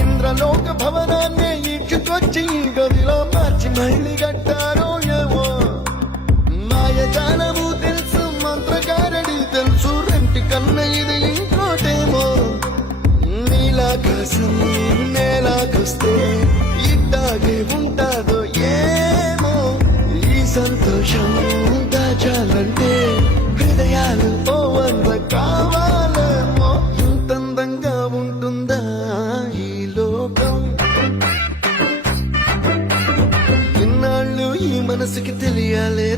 ఇంద్రలోక భవనాన్ని ఇచ్చుకొచ్చి గదిలో మార్చి మళ్ళీ కట్టారో ఏమో మాయజాలము తెలుసు మంత్రగారడి తెలుసు రెంటి కన్న ఇది ఇంకోటేమో నీలాకాశం నేలాకొస్తే ఇట్టాగే ఉంటాదో ఏమో ఈ సంతోషం దాచాలంటే హృదయాలు ఓ వంద కావాలేమో ఇంతందంగా ఉంటుందా ఈ లోకం ఇన్నాళ్ళు ఈ మనసుకి తెలియాలే